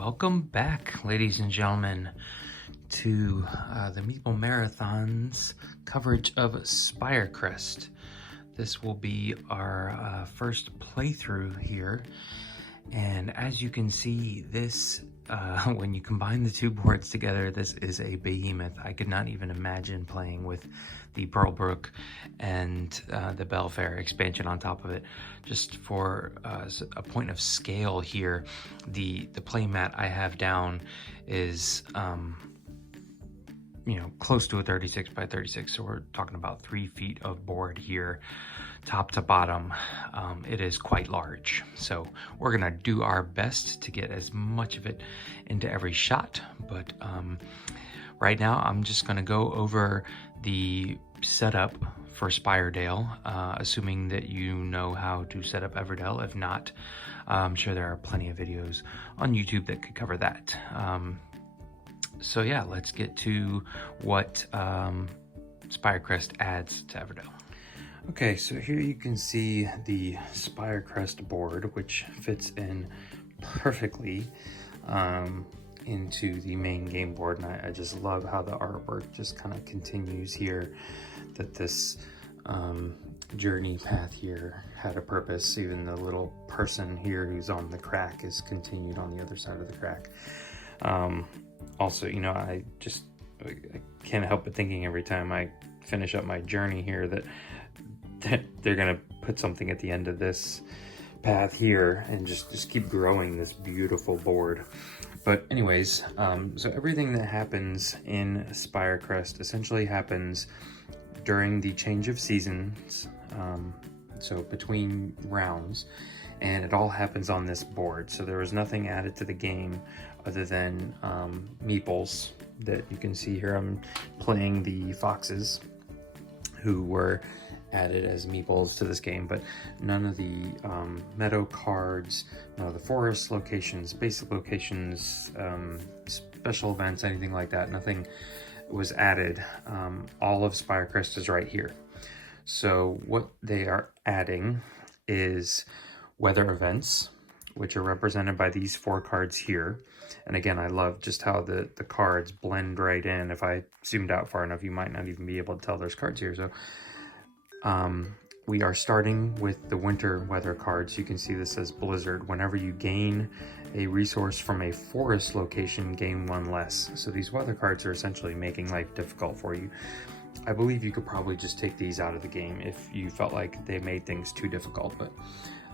Welcome back, ladies and gentlemen, to the Meeple Marathon's coverage of Spirecrest. This will be our first playthrough here, and as you can see, this when you combine the two boards together, this is a behemoth. I could not even imagine playing with the Pearlbrook and the Belfair expansion on top of it. Just for a point of scale here, the playmat I have down is close to a 36 by 36, so we're talking about 3 feet of board here, top to bottom. It is quite large, so we're gonna do our best to get as much of it into every shot, but right now I'm just gonna go over the setup for Spiredale, assuming that you know how to set up Everdell. If not, I'm sure there are plenty of videos on YouTube that could cover that. So yeah, let's get to what Spirecrest adds to Everdell. Okay, so here you can see the Spirecrest board, which fits in perfectly into the main game board, and I just love how the artwork just kind of continues here, that this journey path here had a purpose. Even the little person here who's on the crack is continued on the other side of the crack. Also, I can't help but thinking every time I finish up my journey here that they're gonna put something at the end of this path here and just keep growing this beautiful board. But anyways, so everything that happens in Spirecrest essentially happens during the change of seasons, so between rounds, and it all happens on this board. So there was nothing added to the game other than meeples that you can see here. I'm playing the foxes who were added as meeples to this game, but none of the meadow cards, none of the forest locations, basic locations, special events, anything like that, nothing was added. All of Spirecrest is right here. So what they are adding is weather events, which are represented by these 4 cards here. And again, I love just how the cards blend right in. If I zoomed out far enough, you might not even be able to tell there's cards here. So we are starting with the winter weather cards. You can see this says Blizzard. Whenever you gain a resource from a forest location, gain 1 less. So these weather cards are essentially making life difficult for you. I believe you could probably just take these out of the game if you felt like they made things too difficult, but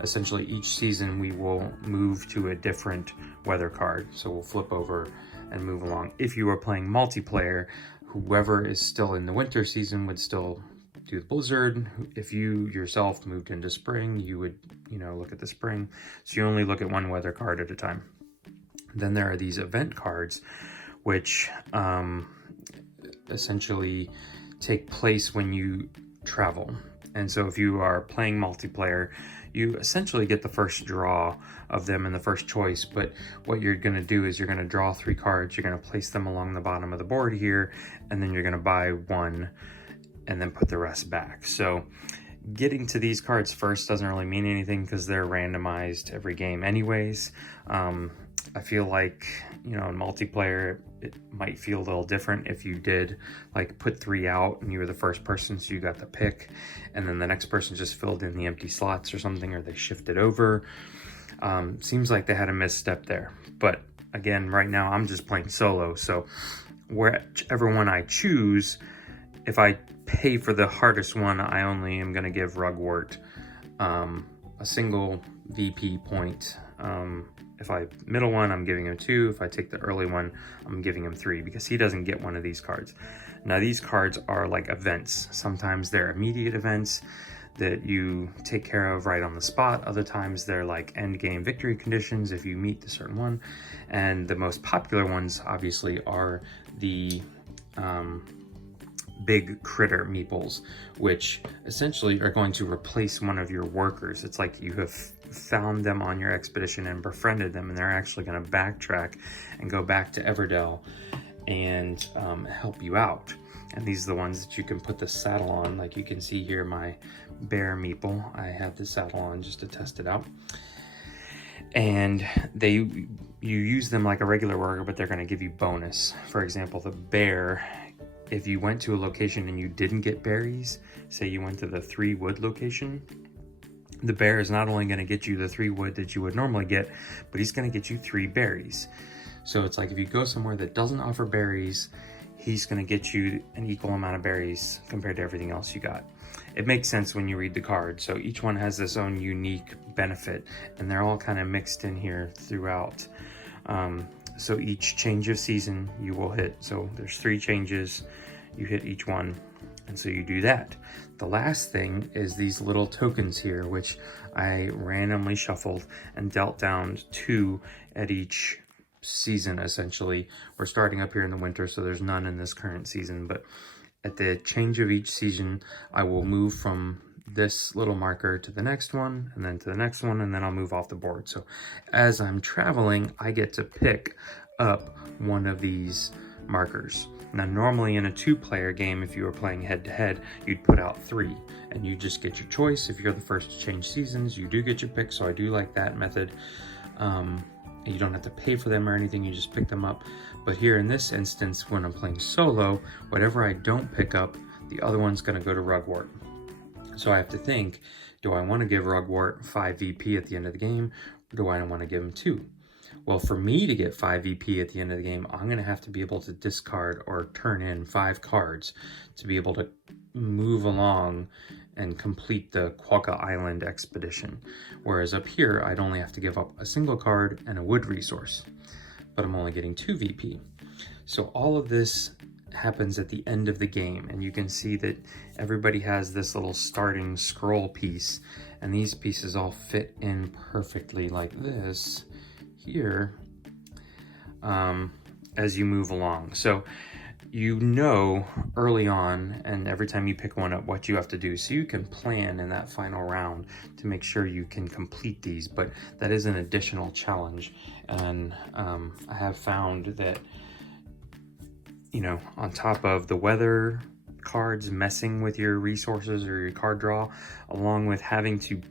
essentially each season we will move to a different weather card. So we'll flip over and move along. If you are playing multiplayer, whoever is still in the winter season would still do the blizzard. If you yourself moved into spring, you would, look at the spring. So you only look at 1 weather card at a time. Then there are these event cards, which essentially take place when you travel. And so if you are playing multiplayer, you essentially get the first draw of them and the first choice. But what you're going to do is you're going to draw 3 cards. You're going to place them along the bottom of the board here, and then you're going to buy 1 and then put the rest back. So getting to these cards first doesn't really mean anything because they're randomized every game anyways. I feel like, in multiplayer, it might feel a little different if you did like put 3 out and you were the first person, so you got the pick, and then the next person just filled in the empty slots or something, or they shifted over. Seems like they had a misstep there. But again, right now I'm just playing solo, so whichever one I choose, if I pay for the hardest one, I only am going to give Rugwort a single VP point. If I middle one, I'm giving him 2. If I take the early one, I'm giving him 3 because he doesn't get one of these cards. Now these cards are like events. Sometimes they're immediate events that you take care of right on the spot. Other times they're like end game victory conditions if you meet the certain one. And the most popular ones obviously are the big critter meeples, which essentially are going to replace one of your workers. It's like you have found them on your expedition and befriended them, and they're actually going to backtrack and go back to Everdell and help you out. And these are the ones that you can put the saddle on. Like you can see here, my bear meeple, I have the saddle on just to test it out. and you use them like a regular worker, but they're going to give you bonus. For example, the bear, if you went to a location and you didn't get berries, say you went to the 3 wood location, the bear is not only going to get you the 3 wood that you would normally get, but he's going to get you 3 berries. So it's like if you go somewhere that doesn't offer berries, he's going to get you an equal amount of berries compared to everything else you got. It makes sense when you read the card. So each one has this own unique benefit, and they're all kind of mixed in here throughout. So each change of season you will hit. So there's 3 changes, you hit each one, and so you do that. The last thing is these little tokens here, which I randomly shuffled and dealt down 2 at each season. Essentially, we're starting up here in the winter, so there's none in this current season, but at the change of each season, I will move from this little marker to the next one, and then to the next one, and then I'll move off the board. So as I'm traveling, I get to pick up one of these markers. Now, normally in a 2-player game, if you were playing head-to-head, you'd put out 3, and you just get your choice. If you're the first to change seasons, you do get your pick, so I do like that method. You don't have to pay for them or anything, you just pick them up. But here in this instance, when I'm playing solo, whatever I don't pick up, the other one's gonna go to Rugwort. So I have to think, do I wanna give Rugwort 5 VP at the end of the game, or do I want to give him 2? Well, for me to get 5 VP at the end of the game, I'm gonna have to be able to discard or turn in 5 cards to be able to move along and complete the Quokka Island expedition. Whereas up here, I'd only have to give up a single card and a wood resource, but I'm only getting 2 VP. So all of this happens at the end of the game, and you can see that everybody has this little starting scroll piece, and these pieces all fit in perfectly like this here as you move along. So you know early on, and every time you pick one up, what you have to do, so you can plan in that final round to make sure you can complete these. But that is an additional challenge, and I have found that, you know, on top of the weather cards messing with your resources or your card draw, along with having to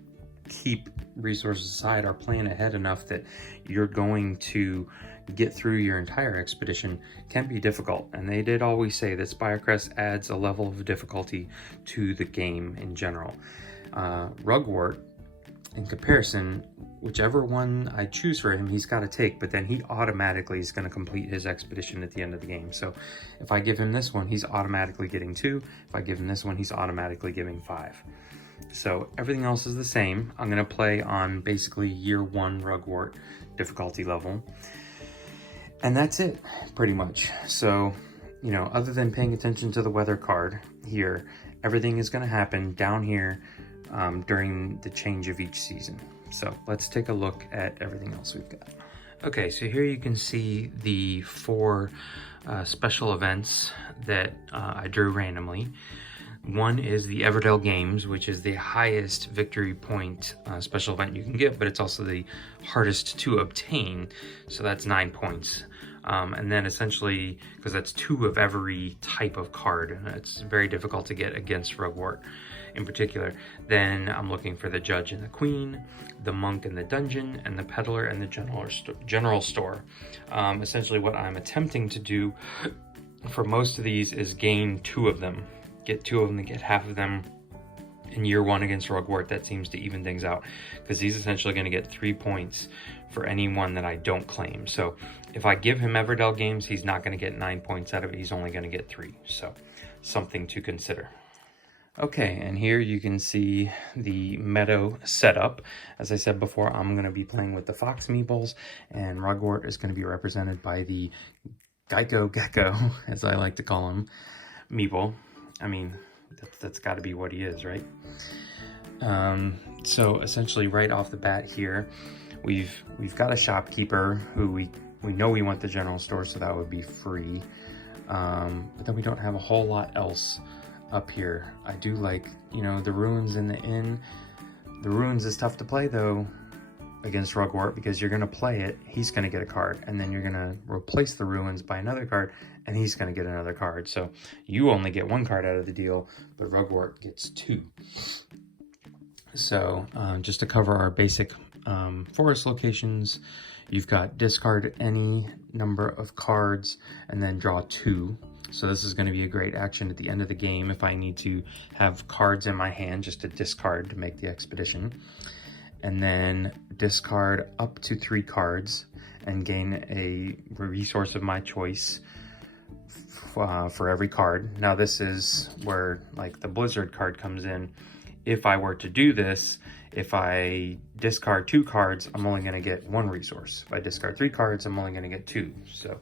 keep resources aside or plan ahead enough that you're going to get through your entire expedition, can be difficult. And they did always say that Spirecrest adds a level of difficulty to the game in general. Rugwort, in comparison, whichever one I choose for him, he's got to take, but then he automatically is going to complete his expedition at the end of the game. So if I give him this one, he's automatically getting 2. If I give him this one, he's automatically giving 5. So everything else is the same. I'm going to play on basically year 1 Rugwort difficulty level. And that's it, pretty much. So, you know, other than paying attention to the weather card here, everything is going to happen down here during the change of each season. So let's take a look at everything else we've got. Okay, so here you can see the 4 special events that I drew randomly. One is the Everdell Games, which is the highest victory point special event you can get, but it's also the hardest to obtain, so that's 9 points. And then essentially, because that's 2 of every type of card, it's very difficult to get against Rugwort in particular. Then I'm looking for the Judge and the Queen, the Monk and the Dungeon, and the Peddler and the General Store. Essentially what I'm attempting to do for most of these is gain 2 of them. Get 2 of them to get half of them in year 1 against Rugwort. That seems to even things out, because he's essentially going to get 3 points for any one that I don't claim. So if I give him Everdell Games, he's not going to get 9 points out of it. He's only going to get 3. So something to consider. Okay, and here you can see the Meadow Setup. As I said before, I'm going to be playing with the Fox Meeples, and Rugwort is going to be represented by the Geico Gecko, as I like to call him, Meeple. I mean, that's got to be what he is, right? So essentially, right off the bat here, we've got a shopkeeper who we know we want the general store, so that would be free. But then we don't have a whole lot else up here. I do like, you know, the ruins in the inn. The ruins is tough to play though against Rugwort, because you're going to play it, he's going to get a card, and then you're going to replace the ruins by another card, and he's going to get another card. So you only get 1 card out of the deal, but Rugwort gets 2. So just to cover our basic forest locations, you've got discard any number of cards and then draw 2. So this is going to be a great action at the end of the game if I need to have cards in my hand just to discard to make the expedition. And then discard up to 3 cards and gain a resource of my choice for every card. Now this is where like the Blizzard card comes in. If I were to do this, if I discard 2 cards, I'm only going to get 1 resource. If I discard 3 cards, I'm only going to get 2. So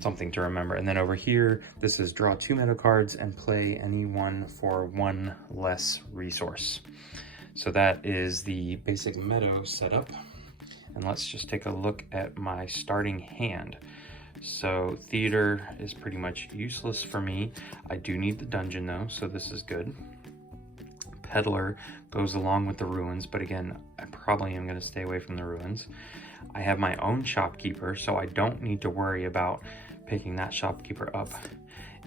something to remember. And then over here, this is draw 2 meadow cards and play any one for 1 less resource. So that is the basic meadow setup. And let's just take a look at my starting hand. So theater is pretty much useless for me. I do need the dungeon though, so this is good. Peddler goes along with the ruins, but again, I probably am going to stay away from the ruins. I have my own shopkeeper, so I don't need to worry about picking that shopkeeper up.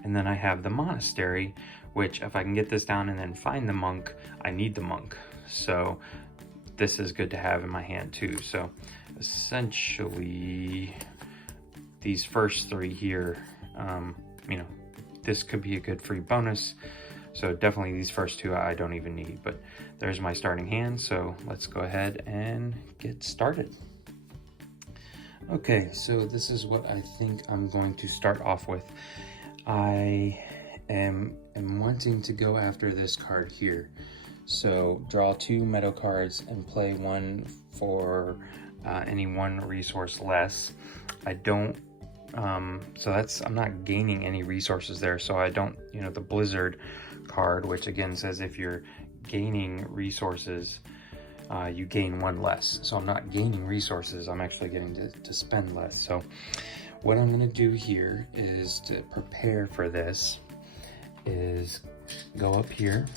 And then I have the monastery, which if I can get this down and then find the monk, I need the monk. So this is good to have in my hand too. So essentially these first 3 here, you know, this could be a good free bonus. So definitely these first 2 I don't even need, but there's my starting hand. So let's go ahead and get started. Okay, so this is what I think I'm going to start off with. I am wanting to go after this card here. So draw 2 meadow cards and play 1 for any 1 resource less. I don't, so that's, I'm not gaining any resources there. So I don't, you know, the Blizzard card, which again says if you're gaining resources, you gain 1 less. So I'm not gaining resources, I'm actually getting to spend less. So what I'm gonna do here is to prepare for this is go up here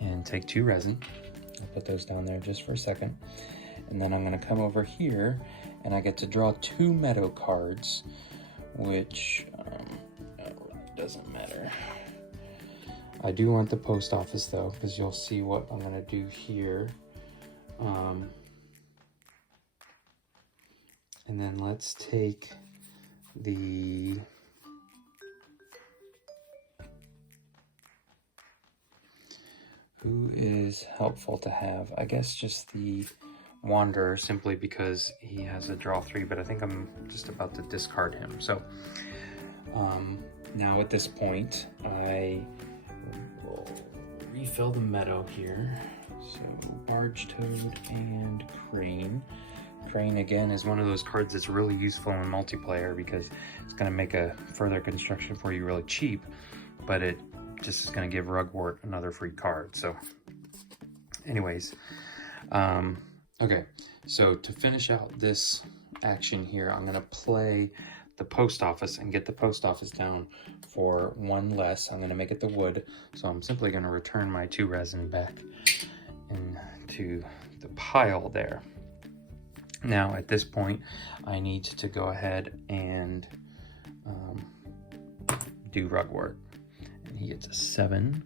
and take 2 resin. I'll put those down there just for a second. And then I'm gonna come over here and I get to draw 2 meadow cards, which doesn't matter. I do want the post office though, because you'll see what I'm gonna do here. And then let's take the who is helpful to have, I guess just the Wanderer, simply because he has a draw 3, but I think I'm just about to discard him. So now at this point I will refill the meadow here. So Barge Toad and Crane. Crane again is one of those cards that's really useful in multiplayer because it's going to make a further construction for you really cheap, but it just is going to give Rugwort another free card. So anyways, okay, so to finish out this action here, I'm going to play the post office and get the post office down for 1 less. I'm going to make it the wood, so I'm simply going to return my 2 resin back into the pile there. Now at this point I need to go ahead and do Rugwort, and he gets a 7,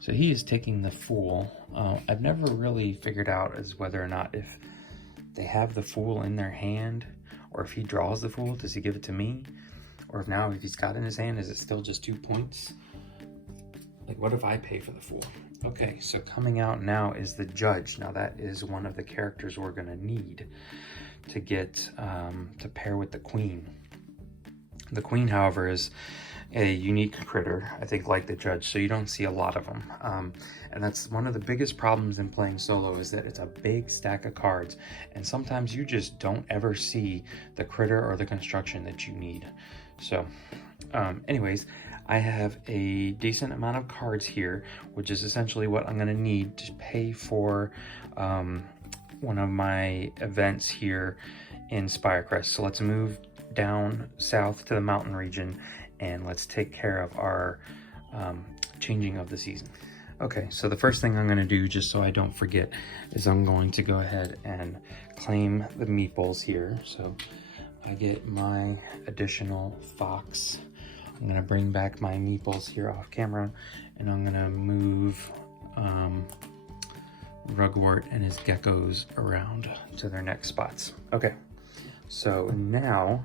so he is taking the Fool. I've never really figured out as whether or not if they have the Fool in their hand, or if he draws the Fool, does he give it to me, or if now if he's got it in his hand, is it still just 2 points? Like what if I pay for the Fool? Okay, so coming out now is the Judge. Now that is one of the characters we're gonna need to get to pair with the Queen. The Queen, however, is a unique critter, I think, like the Judge, so you don't see a lot of them. And that's one of the biggest problems in playing solo, is that it's a big stack of cards, and sometimes you just don't ever see the critter or the construction that you need. So anyways, I have a decent amount of cards here, which is essentially what I'm going to need to pay for one of my events here in Spirecrest. So let's move down south to the mountain region and let's take care of our changing of the season. Okay, so the first thing I'm going to do, just so I don't forget, is I'm going to go ahead and claim the meeples here. So I get my additional fox. I'm going to bring back my meeples here off camera, and I'm going to move Rugwort and his geckos around to their next spots. Okay, so now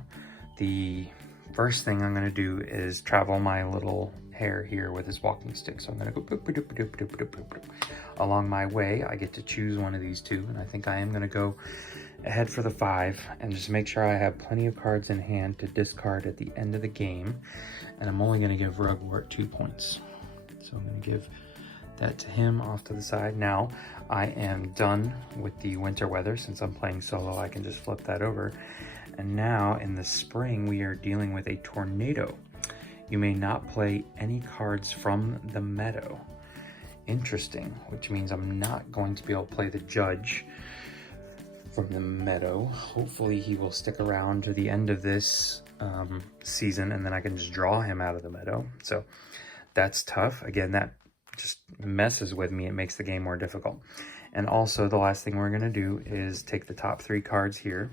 the first thing I'm gonna do is travel my little hare here with his walking stick. So I'm gonna go boop, boop, boop, boop, boop, boop, boop, boop. Along my way, I get to choose one of these two, and I think I am gonna go ahead for the 5 and just make sure I have plenty of cards in hand to discard at the end of the game. And I'm only gonna give Rugwort 2 points. So I'm gonna give that to him off to the side. Now I am done with the winter weather. Since I'm playing solo, I can just flip that over. And now in the spring, we are dealing with a tornado. You may not play any cards from the meadow. Interesting, which means I'm not going to be able to play the judge from the meadow. Hopefully he will stick around to the end of this season, and then I can just draw him out of the meadow. So that's tough. Again, that just messes with me. It makes the game more difficult. And also the last thing we're gonna do is take the top 3 cards here.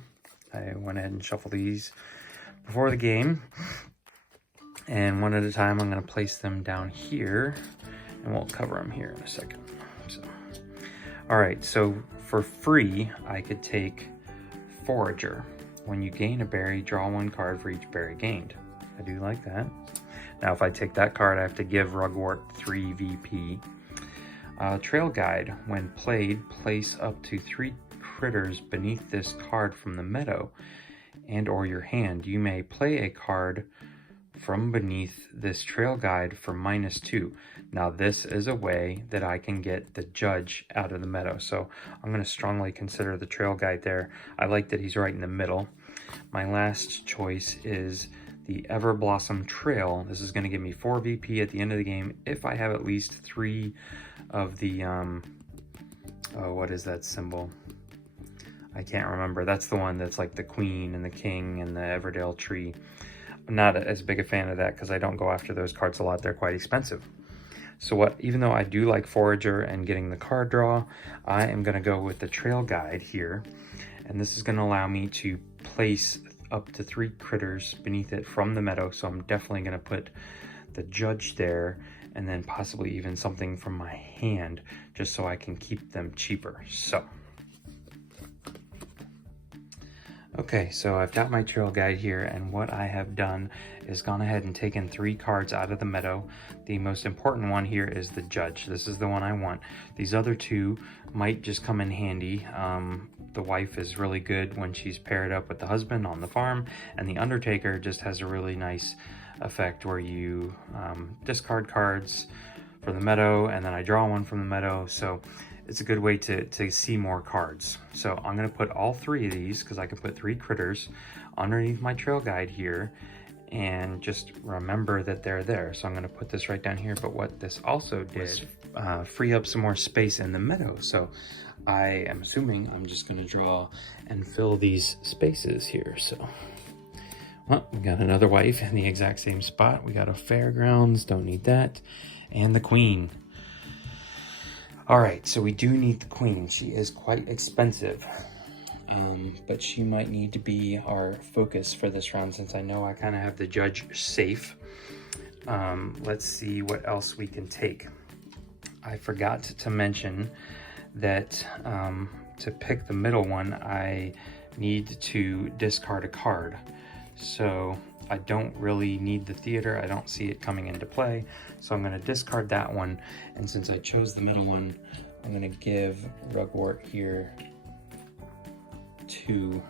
I went ahead and shuffled these before the game. And one at a time, I'm gonna place them down here, and we'll cover them here in a second. So, all right, so for free, I could take Forager. When you gain a berry, draw 1 card for each berry gained. I do like that. Now, if I take that card, I have to give Rugwort 3 VP. Trail Guide. When played, place up to 3 critters beneath this card from the meadow and or your hand. You may play a card from beneath this Trail Guide for -2. Now, this is a way that I can get the judge out of the meadow. So I'm going to strongly consider the Trail Guide there. I like that he's right in the middle. My last choice is the Everblossom Trail. This is going to give me 4 VP at the end of the game if I have at least 3 of the, oh, what is that symbol? I can't remember. That's the one that's like the queen and the king and the Everdell tree. I'm not as big a fan of that because I don't go after those cards a lot. They're quite expensive. So even though I do like Forager and getting the card draw, I am going to go with the Trail Guide here. And this is going to allow me to place up to 3 critters beneath it from the meadow. So I'm definitely going to put the judge there, and then possibly even something from my hand, just so I can keep them cheaper. So, okay, so I've got my Trail Guide here, and what I have done is gone ahead and taken 3 cards out of the meadow. The most important one here is the judge. This is the one I want. These other 2 might just come in handy. The wife is really good when she's paired up with the husband on the farm, and the Undertaker just has a really nice effect where you discard cards from the meadow, and then I draw one from the meadow. So it's a good way to see more cards. So I'm going to put all 3 of these, because I can put 3 critters underneath my Trail Guide here, and just remember that they're there. So I'm going to put this right down here. But what this also did was free up some more space in the meadow. So I am assuming I'm just going to draw and fill these spaces here. So, well, we got another wife in the exact same spot. We got a fairgrounds, don't need that, and the queen. All right, so we do need the queen. She is quite expensive, but she might need to be our focus for this round, since I know I kind of have the judge safe. Let's see what else we can take. I forgot to mention that to pick the middle one, I need to discard a card. So I don't really need the theater. I don't see it coming into play. So I'm going to discard that one. And since I chose the middle one, I'm going to give Rugwort here 2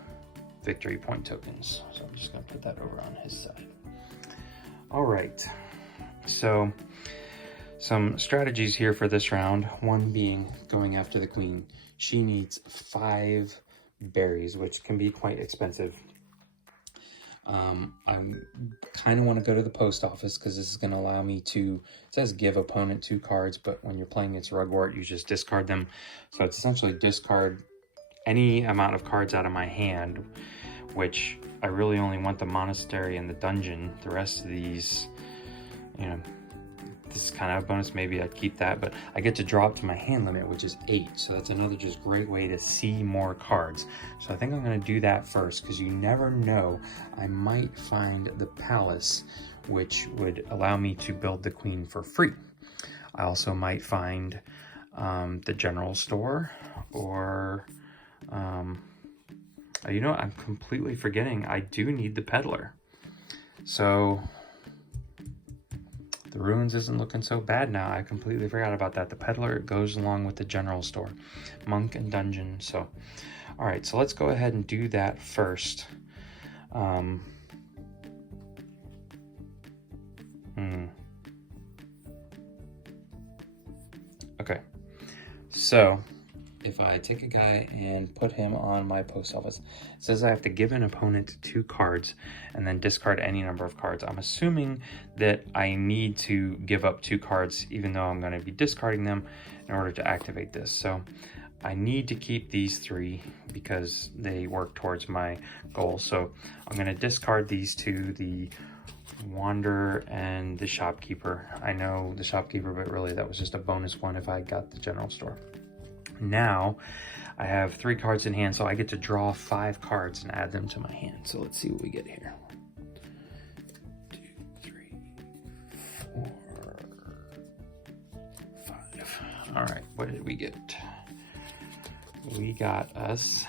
victory point tokens. So I'm just going to put that over on his side. All right. So some strategies here for this round. One being going after the queen. She needs 5 berries, which can be quite expensive. I kind of want to go to the post office, because this is going to allow me to, it says give opponent 2 cards, but when you're playing against Rugwort, you just discard them. So it's essentially discard any amount of cards out of my hand, which I really only want the Monastery and the dungeon. The rest of these, you know, this is kind of a bonus. Maybe I'd keep that, but I get to draw up to my hand limit, which is 8. So that's another just great way to see more cards. So I think I'm going to do that first, because you never know. I might find the palace, which would allow me to build the queen for free. I also might find the general store, or you know what? I'm completely forgetting. I do need the peddler. So the ruins isn't looking so bad now. I completely forgot about that. The peddler goes along with the general store, monk and dungeon. So, all right, so let's go ahead and do that first. Okay, so if I take a guy and put him on my post office, it says I have to give an opponent 2 cards and then discard any number of cards. I'm assuming that I need to give up 2 cards, even though I'm going to be discarding them in order to activate this. So I need to keep these 3 because they work towards my goal. So I'm going to discard these 2, the Wanderer and the Shopkeeper. I know the Shopkeeper, but really that was just a bonus one if I got the general store. Now I have 3 cards in hand, so I get to draw 5 cards and add them to my hand. So let's see what we get here. 2, 3, 4, 5. All right, what did we get? We got us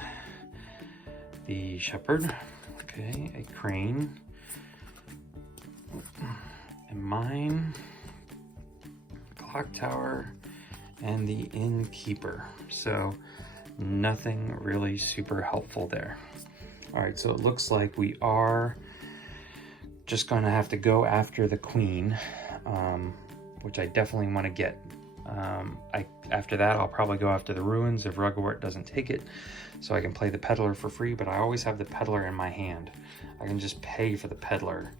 the Shepherd, okay, a Crane, a Mine, Clock Tower, and the Innkeeper. So nothing really super helpful there. All right, so it looks like we are just gonna have to go after the Queen, which I definitely want to get. After that, I'll probably go after the ruins if Rugwort doesn't take it, so I can play the peddler for free, but I always have the peddler in my hand. I can just pay for the peddler,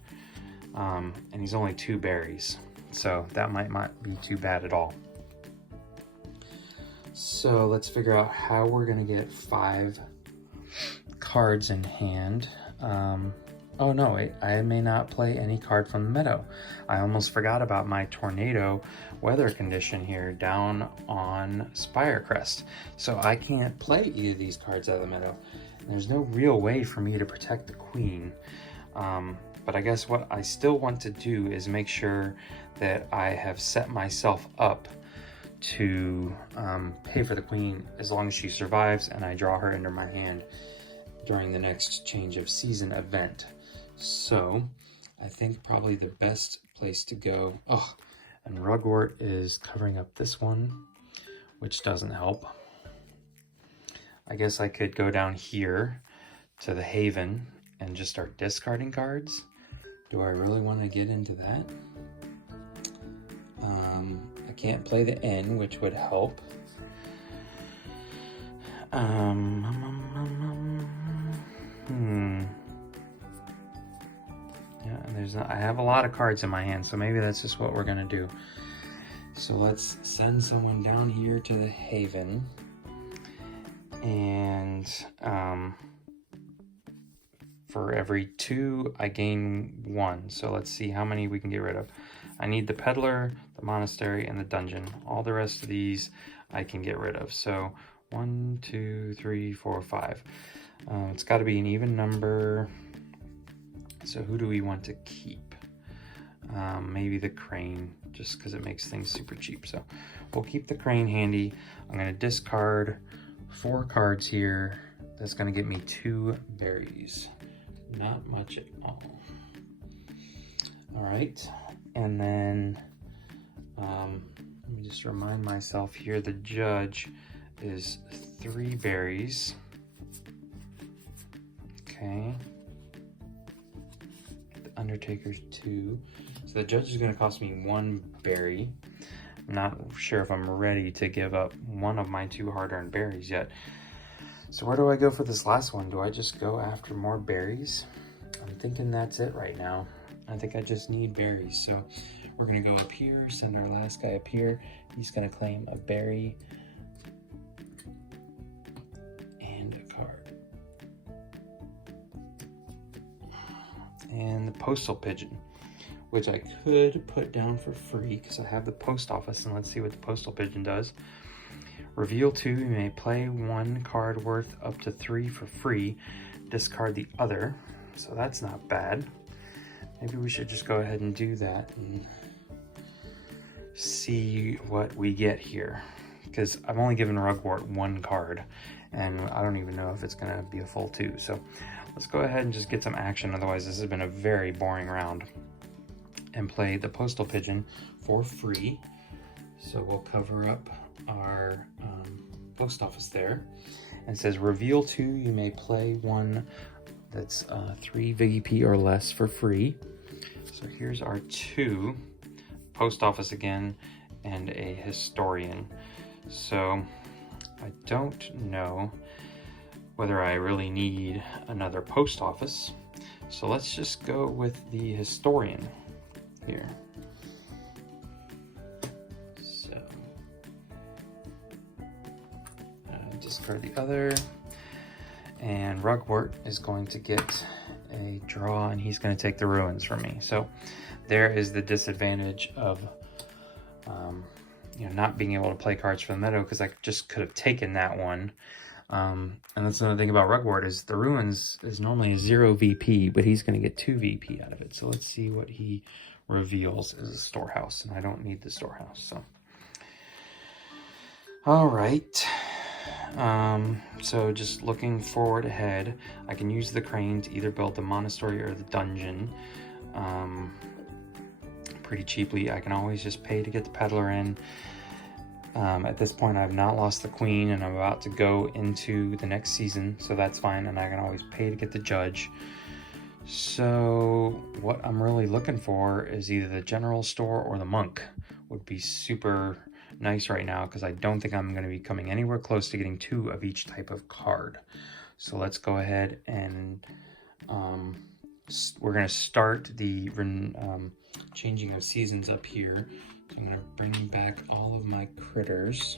and he's only 2 berries, so that might not be too bad at all. So let's figure out how we're gonna get 5 cards in hand. Oh no, wait, I may not play any card from the meadow. I almost forgot about my tornado weather condition here down on Spirecrest. So I can't play either of these cards out of the meadow. And there's no real way for me to protect the Queen. But I guess what I still want to do is make sure that I have set myself up to pay for the Queen as long as she survives and I draw her into my hand during the next change of season event. So I think probably the best place to go, oh, and Rugwort is covering up this one, which doesn't help. I guess I could go down here to the Haven and just start discarding cards. Do I really want to get into that? I can't play the Inn, which would help. Yeah, and I have a lot of cards in my hand, so maybe that's just what we're gonna do. So let's send someone down here to the Haven, and for every 2, I gain 1. So let's see how many we can get rid of. I need the Peddler, the Monastery, and the Dungeon. All the rest of these I can get rid of. So 1, 2, 3, 4, 5. It's got to be an even number. So who do we want to keep? Maybe the Crane, just because it makes things super cheap. So we'll keep the Crane handy. I'm going to discard 4 cards here. That's going to get me 2 berries. Not much at all. All right. And then let me just remind myself here, the Judge is 3 berries. Okay. The Undertaker's 2. So the Judge is going to cost me 1 berry. I'm not sure if I'm ready to give up one of my 2 hard-earned berries yet. So where do I go for this last one? Do I just go after more berries? I'm thinking that's it right now. I think I just need berries. So we're going to go up here, send our last guy up here. He's going to claim a berry and a card. And the Postal Pigeon, which I could put down for free because I have the post office, and let's see what the Postal Pigeon does. Reveal 2, you may play 1 card worth up to 3 for free. Discard the other, so that's not bad. Maybe we should just go ahead and do that and see what we get here. because I've only given Rugwort 1 card, and I don't even know if it's gonna be a full 2. So let's go ahead and just get some action. Otherwise, this has been a very boring round. And play the Postal Pigeon for free. So we'll cover up our post office there. And it says reveal 2, you may play one that's 3 VP or less for free. So here's our 2, post office again, and a historian. So I don't know whether I really need another post office. So let's just go with the historian here. So discard the other, and Rugwort is going to get a draw, and he's going to take the ruins from me. So there is the disadvantage of you know, not being able to play cards for the meadow, because I just could have taken that one. And that's another thing about Rugwort, is the ruins is normally a 0 VP, but he's going to get 2 VP out of it. So let's see what he reveals as a storehouse, and I don't need the storehouse. So all right, so just looking forward ahead, I can use the crane to either build the monastery or the dungeon pretty cheaply. I can always just pay to get the peddler in. At this point, I've not lost the queen, and I'm about to go into the next season, so that's fine, and I can always pay to get the judge. So what I'm really looking for is either the general store or the monk. Would be super nice right now, because I don't think I'm going to be coming anywhere close to getting 2 of each type of card. So let's go ahead and we're going to start the changing of seasons up here. So I'm going to bring back all of my critters.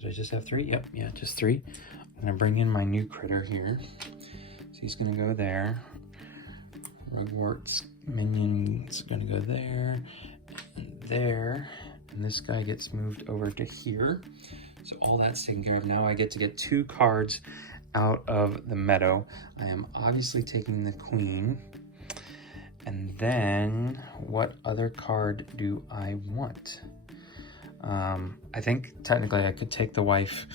Did I just have 3? Yep, yeah, just 3. I'm going to bring in my new critter here. So he's going to go there. Rugwort's minion's going to go there and there. And this guy gets moved over to here. So all that's taken care of. Now I get to get 2 cards out of the meadow. I am obviously taking the queen. And then what other card do I want? I think technically I could take the wife,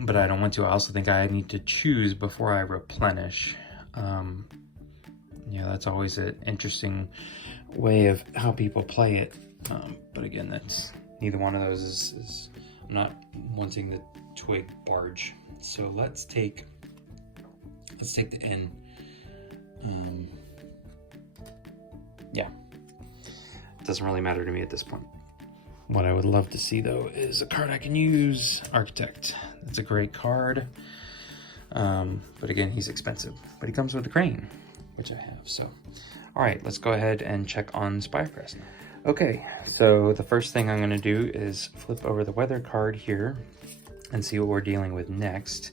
but I don't want to. I also think I need to choose before I replenish. Yeah, that's always an interesting way of how people play it. But again, that's neither one of those is I'm not wanting the twig barge. So let's take the N. Yeah, it doesn't really matter to me at this point. What I would love to see though is a card I can use, Architect. It's a great card, but again, he's expensive, but he comes with the crane, which I have. So all right, let's go ahead and check on Spirecrest now. Okay, so the first thing I'm going to do is flip over the weather card here and see what we're dealing with next.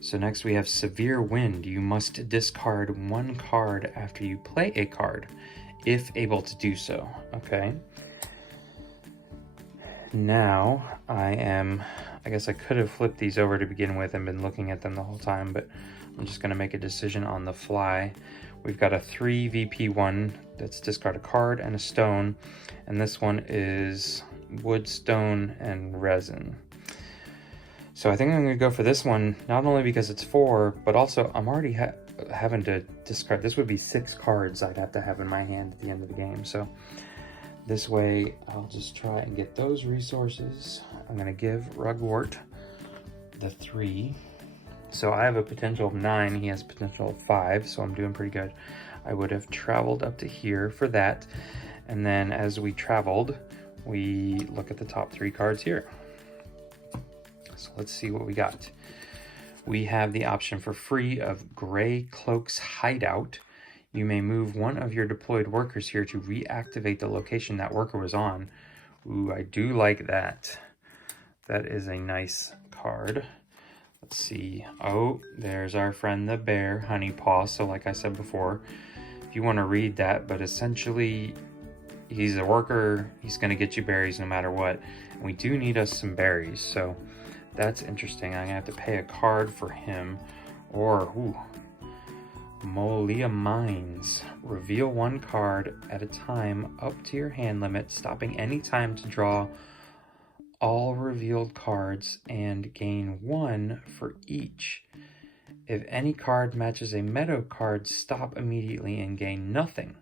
So next we have Severe Wind. You must discard 1 card after you play a card, if able to do so. Okay. Now I guess I could have flipped these over to begin with and been looking at them the whole time, but I'm just going to make a decision on the fly. We've got a 3 VP1 that's discard a card and a stone, and this one is wood, stone, and resin. So I think I'm going to go for this one, not only because it's 4, but also I'm already having to discard. This would be 6 cards I'd have to have in my hand at the end of the game. So this way I'll just try and get those resources. I'm going to give Rugwort the 3. So I have a potential of 9. He has potential of 5, so I'm doing pretty good. I would have traveled up to here for that. And then as we traveled, we look at the top 3 cards here. So let's see what we got. We have the option for free of Gray Cloak's Hideout. You may move one of your deployed workers here to reactivate the location that worker was on. Ooh, I do like that. That is a nice card. Let's see. Oh, there's our friend the bear, Honeypaw. So like I said before, if you want to read that, but essentially he's a worker. He's going to get you berries no matter what. And we do need us some berries. So that's interesting. I'm going to have to pay a card for him. Or, ooh, Molia Mines. Reveal one card at a time up to your hand limit, stopping any time to draw all revealed cards and gain 1 for each. If any card matches a Meadow card, stop immediately and gain nothing.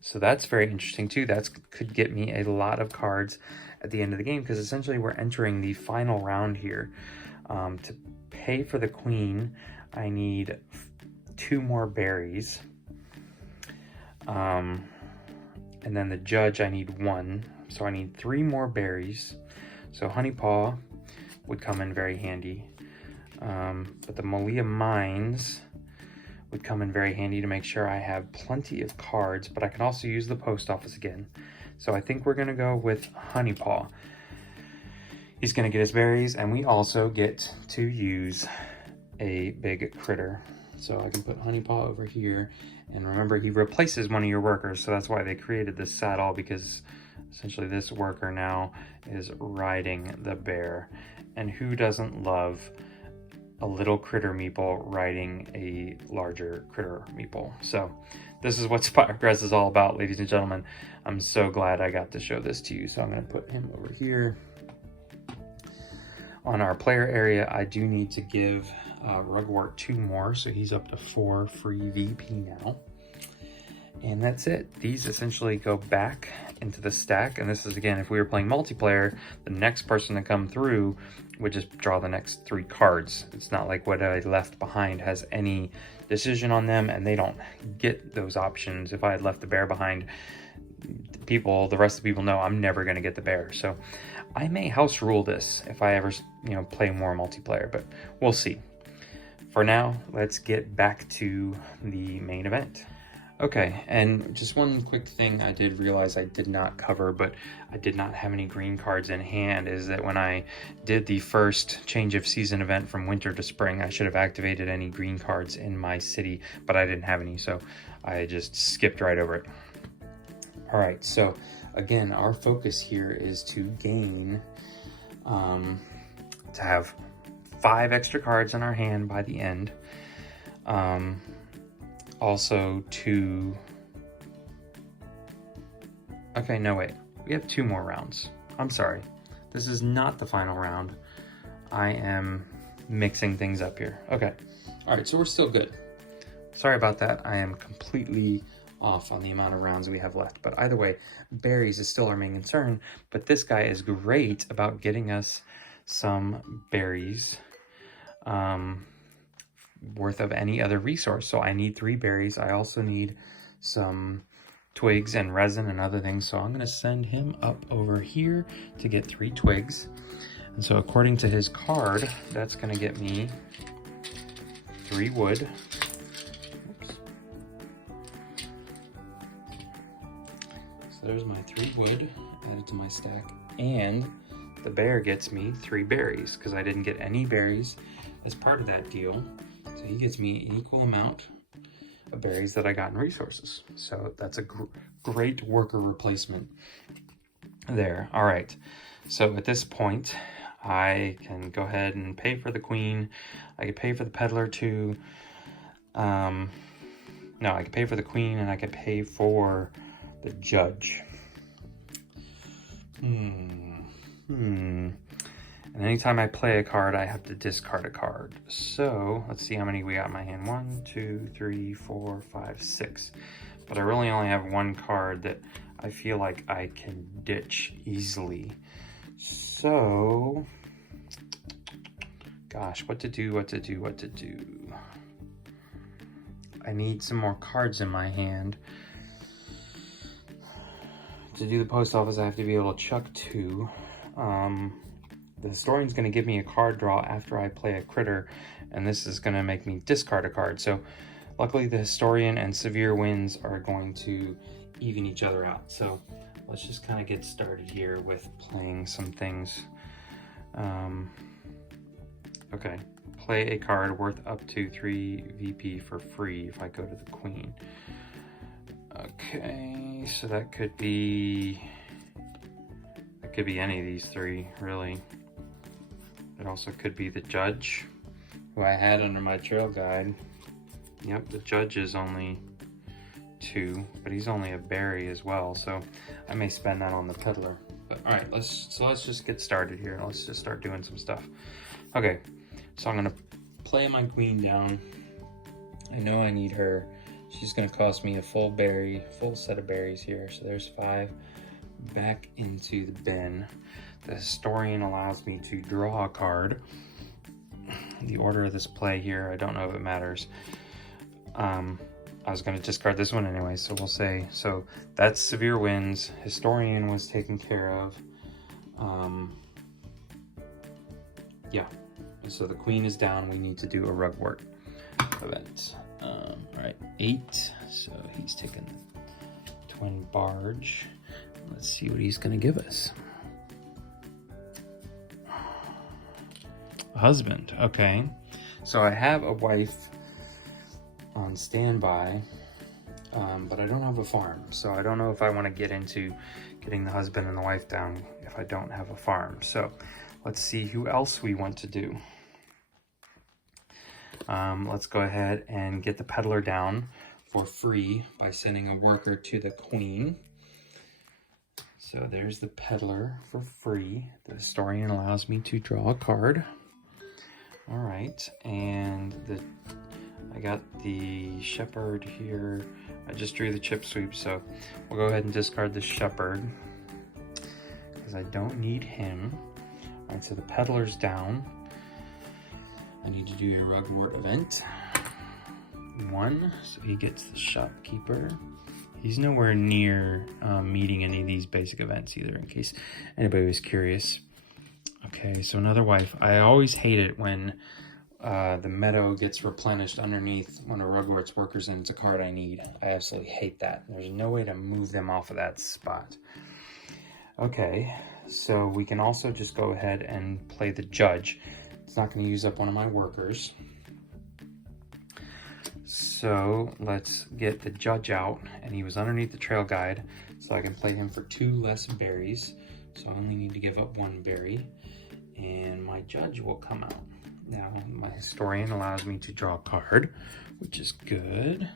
So that's very interesting too. That could get me a lot of cards at the end of the game, because essentially we're entering the final round here. To pay for the queen, I need 2 more berries. And then the judge, I need 1. So I need 3 more berries. So Honey Paw would come in very handy. But the Molia Mines would come in very handy to make sure I have plenty of cards, but I can also use the post office again. So I think we're gonna go with Honey Paw. He's gonna get his berries, and we also get to use a big critter. So I can put Honey Paw over here, and remember, he replaces one of your workers, so that's why they created this saddle, because essentially this worker now is riding the bear. And who doesn't love a little critter meeple riding a larger critter meeple? So this is what Spirecrest is all about, ladies and gentlemen. I'm so glad I got to show this to you. So I'm going to put him over here. On our player area, I do need to give Rugwort 2 more, so he's up to 4 free VP now. And that's it. These essentially go back into the stack. And this is, again, if we were playing multiplayer, the next person to come through would just draw the next 3 cards. It's not like what I left behind has any decision on them, and they don't get those options. If I had left the bear behind, the rest of the people know I'm never going to get the bear. So I may house rule this if I ever, play more multiplayer, but we'll see. For now, let's get back to the main event. Okay, and just one quick thing I did realize I did not cover, but I did not have any green cards in hand, is that when I did the first change of season event from winter to spring, I should have activated any green cards in my city, but I didn't have any, so I just skipped right over it. All right, so again, our focus here is to gain, to have 5 extra cards in our hand by the end. Also to, okay, no wait, we have 2 more rounds. I'm sorry, this is not the final round. I am mixing things up here. Okay, all right, so we're still good. Sorry about that, I am completely off on the amount of rounds we have left. But either way, berries is still our main concern, but this guy is great about getting us some berries. Worth of any other resource. So I need 3 berries. I also need some twigs and resin and other things. So I'm going to send him up over here to get 3 twigs. And so according to his card, that's going to get me 3 wood. Oops. So there's my 3 wood added to my stack. And the bear gets me 3 berries because I didn't get any berries as part of that deal. So he gives me an equal amount of berries that I got in resources. So that's a great worker replacement there. All right. So at this point, I can go ahead and pay for the queen. I could pay for the peddler too. No, I could pay for the queen and I could pay for the judge. And anytime I play a card, I have to discard a card. So let's see how many we got in my hand. 1, 2, 3, 4, 5, 6. But I really only have 1 card that I feel like I can ditch easily. So, gosh, what to do? I need some more cards in my hand. To do the post office, I have to be able to chuck 2. The historian's going to give me a card draw after I play a critter, and this is going to make me discard a card. So luckily the historian and severe winds are going to even each other out. So let's just kind of get started here with playing some things. Okay, play a card worth up to 3 VP for free if I go to the queen. Okay, so that could be any of these 3, really. It also could be the judge, who I had under my trail guide. Yep, the judge is only 2, but he's only a berry as well, so I may spend that on the peddler. But all right, let's just get started here. Let's just start doing some stuff. Okay, so I'm gonna play my queen down. I know I need her. She's gonna cost me a full set of berries here. So there's 5 back into the bin. The historian allows me to draw a card. The order of this play here, I don't know if it matters. I was going to discard this one anyway, so we'll say, so that's severe winds. Historian was taken care of. Yeah, so the queen is down. We need to do a Rugwort event. All right, 8. So he's taking the twin barge. Let's see what he's going to give us. A husband, okay. So I have a wife on standby, but I don't have a farm, so I don't know if I want to get into getting the husband and the wife down if I don't have a farm. So let's see who else we want to do. Let's go ahead and get the peddler down for free by sending a worker to the queen. So there's the peddler for free. The historian allows me to draw a card. All right, and I got the shepherd here. I just drew the chip sweep, so we'll go ahead and discard the shepherd because I don't need him. All right, so the peddler's down. I need to do a Rugwort event. 1, so he gets the shopkeeper. He's nowhere near meeting any of these basic events either, in case anybody was curious. Okay, so another wife. I always hate it when the meadow gets replenished underneath one of Rugwort's workers and it's a card I need. I absolutely hate that. There's no way to move them off of that spot. Okay, so we can also just go ahead and play the judge. It's not going to use up one of my workers. So let's get the judge out, and he was underneath the trail guide, so I can play him for 2 less berries. So I only need to give up 1 berry, and my judge will come out. Now my historian allows me to draw a card, which is good.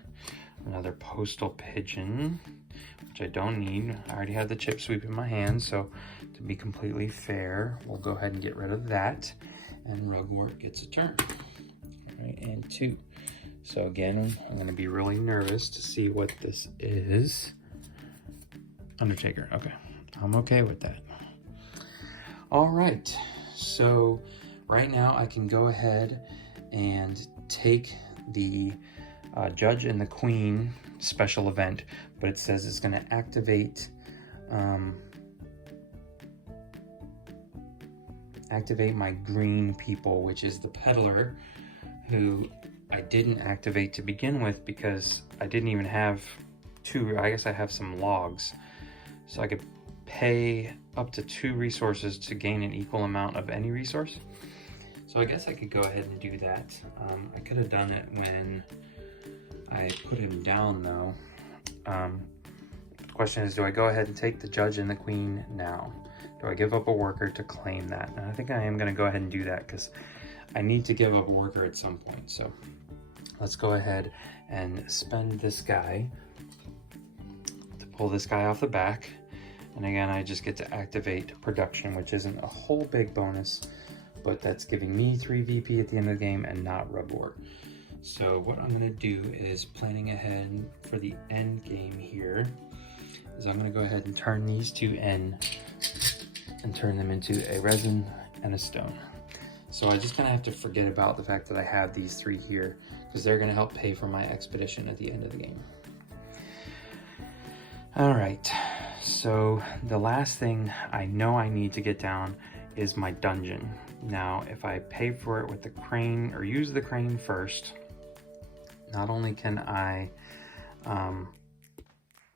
Another postal pigeon, which I don't need. I already have the chip sweep in my hand, so to be completely fair, we'll go ahead and get rid of that, and Rugwort gets a turn. All right, and 2. So again, I'm going to be really nervous to see what this is. Undertaker, okay. I'm okay with that. All right, so right now I can go ahead and take the judge and the queen special event, but it says it's going to activate my green people, which is the peddler, who I didn't activate to begin with because I didn't even have 2. I guess I have some logs, so I could pay up to 2 resources to gain an equal amount of any resource. So I guess I could go ahead and do that. I could have done it when I put him down though. The question is, do I go ahead and take the judge and the queen now? Do I give up a worker to claim that? And I think I am going to go ahead and do that because I need to give up a worker at some point. So let's go ahead and spend this guy to pull this guy off the back. And again, I just get to activate production, which isn't a whole big bonus, but that's giving me 3 VP at the end of the game and not Rugwort. So what I'm going to do is, planning ahead for the end game here, is I'm going to go ahead and turn these 2 in and turn them into a resin and a stone. So I just kind of have to forget about the fact that I have these 3 here, because they're going to help pay for my expedition at the end of the game. All right, so the last thing I know I need to get down is my dungeon. Now, if I pay for it with the crane or use the crane first, not only can I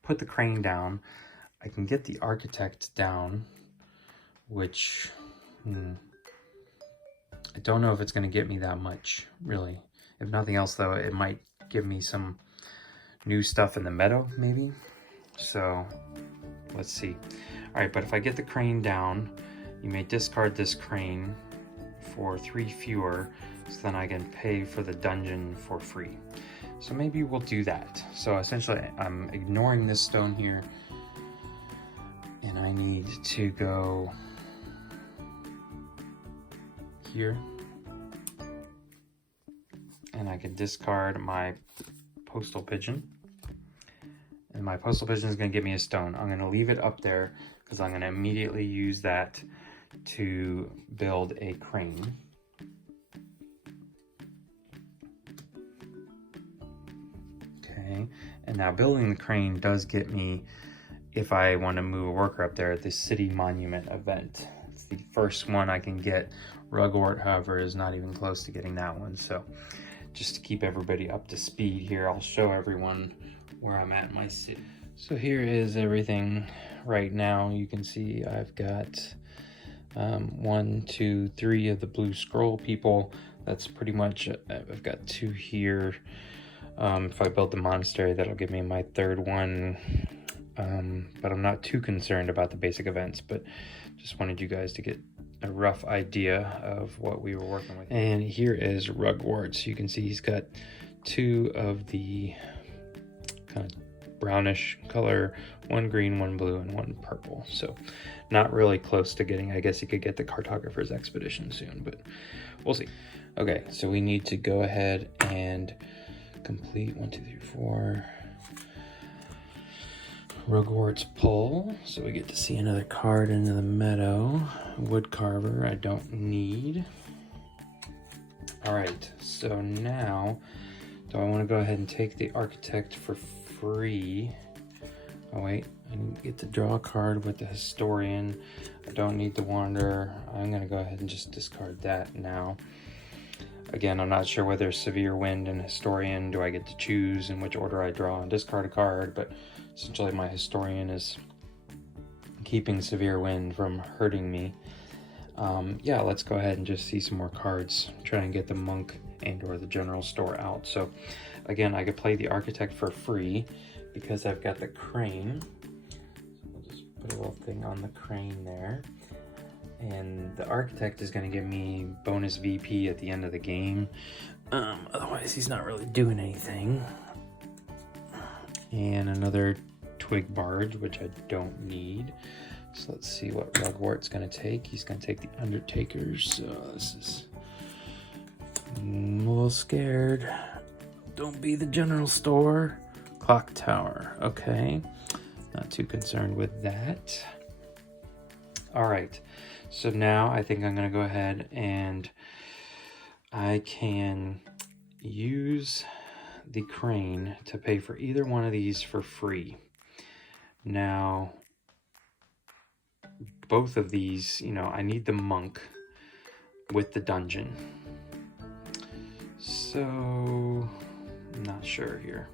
put the crane down, I can get the architect down, which I don't know if it's going to get me that much, really. If nothing else, though, it might give me some new stuff in the meadow, maybe. So let's see. All right, but if I get the crane down, you may discard this crane for 3 fewer, so then I can pay for the dungeon for free. So maybe we'll do that. So essentially I'm ignoring this stone here, and I need to go here, and I can discard my postal pigeon, and my postal pigeon is going to give me a stone. I'm going to leave it up there because I'm going to immediately use that to build a crane. Okay, and now building the crane does get me, if I want to move a worker up there, the city monument event. It's the first one I can get. Rugwort, however, is not even close to getting that one. So just to keep everybody up to speed here, I'll show everyone where I'm at in my city. So here is everything right now. You can see I've got 1, 2, 3 of the blue scroll people. That's pretty much, I've got 2 here. If I build the monastery, that'll give me my 3rd one. But I'm not too concerned about the basic events, but just wanted you guys to get a rough idea of what we were working with. And here is Rugwort. So you can see he's got 2 of the kind of brownish color, 1 green, 1 blue, and 1 purple. So not really close to getting, I guess you could get the cartographer's expedition soon, but we'll see. Okay, so we need to go ahead and complete 1, 2, 3, 4 Rugwort's pull, so we get to see another card into the meadow. Wood carver I don't need. All right, so now do I want to go ahead and take the architect for free? Oh wait, I get to draw a card with the historian. I don't need the wanderer. I'm gonna go ahead and just discard that now. Again, I'm not sure whether severe wind and historian, do I get to choose in which order I draw and discard a card, but essentially my historian is keeping severe wind from hurting me. Yeah, let's go ahead and just see some more cards. Try and get the monk and or the general store out. So again, I could play the architect for free because I've got the crane. So we'll just put a little thing on the crane there. And the architect is going to give me bonus VP at the end of the game. Otherwise, he's not really doing anything. And another twig barge, which I don't need. So let's see what Rugwort's going to take. He's going to take the Undertakers. So this is... I'm a little scared. Don't be the general store. Clock tower. Okay. Not too concerned with that. All right. So now I think I'm going to go ahead and I can use the crane to pay for either one of these for free. Now, both of these, you know, I need the monk with the dungeon. So, I'm not sure here.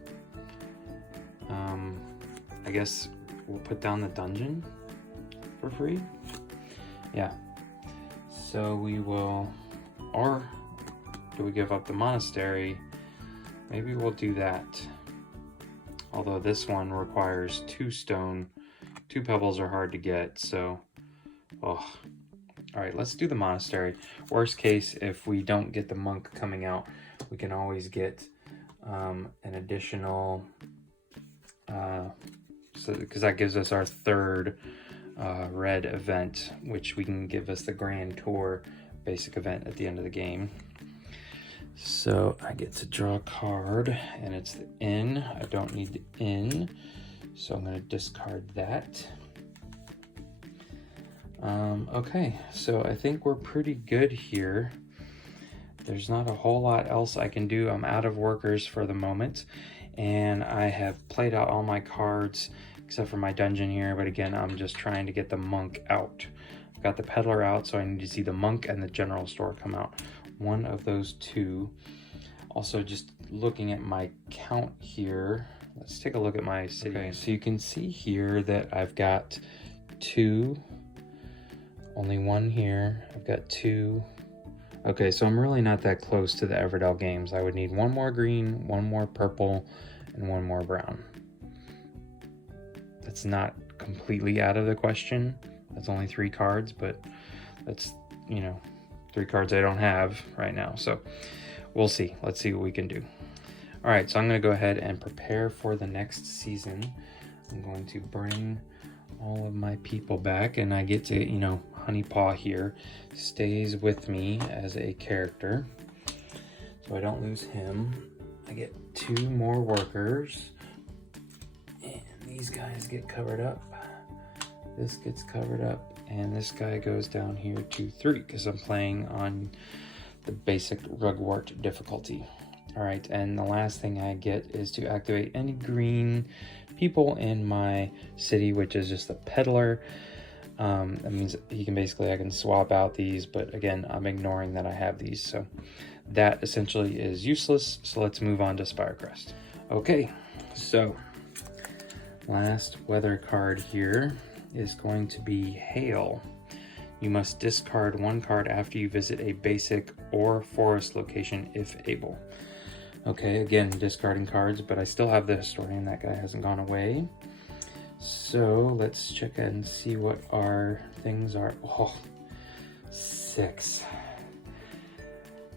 I guess we'll put down the dungeon for free. Yeah, so we will, or do we give up the monastery? Maybe we'll do that. Although this one requires 2 stone, 2 pebbles are hard to get, so, oh. All right, let's do the monastery. Worst case, if we don't get the monk coming out, we can always get an additional, because that gives us our 3rd red event, which we can give us the grand tour basic event at the end of the game. So I get to draw a card, and it's the inn. I don't need the inn, so I'm going to discard that. Okay, so I think we're pretty good here. There's not a whole lot else I can do. I'm out of workers for the moment, and I have played out all my cards except for my dungeon here, but again, I'm just trying to get the monk out. I've got the peddler out, so I need to see the monk and the general store come out. One of those 2. Also, just looking at my count here, let's take a look at my city. Okay, so you can see here that I've got 2, only 1 here. I've got 2. Okay, so I'm really not that close to the Everdell games. I would need 1 more green, 1 more purple, and 1 more brown. That's not completely out of the question. That's only 3 cards, but that's, you know, 3 cards I don't have right now. So we'll see. Let's see what we can do. All right, so I'm gonna go ahead and prepare for the next season. I'm going to bring all of my people back, and I get to, you know, Honeypaw here stays with me as a character, so I don't lose him. I get 2 more workers, and these guys get covered up. This gets covered up, and this guy goes down here to 3 because I'm playing on the basic Rugwort difficulty. All right, and the last thing I get is to activate any green people in my city, which is just a peddler. That means he can basically, I can swap out these, but again, I'm ignoring that I have these, so that essentially is useless. So let's move on to Spirecrest. Okay, so last weather card here is going to be Hail. You must discard 1 card after you visit a basic or forest location if able. Okay, again, discarding cards, but I still have the Historian. That guy hasn't gone away. So let's check and see what our things are. Oh, 6.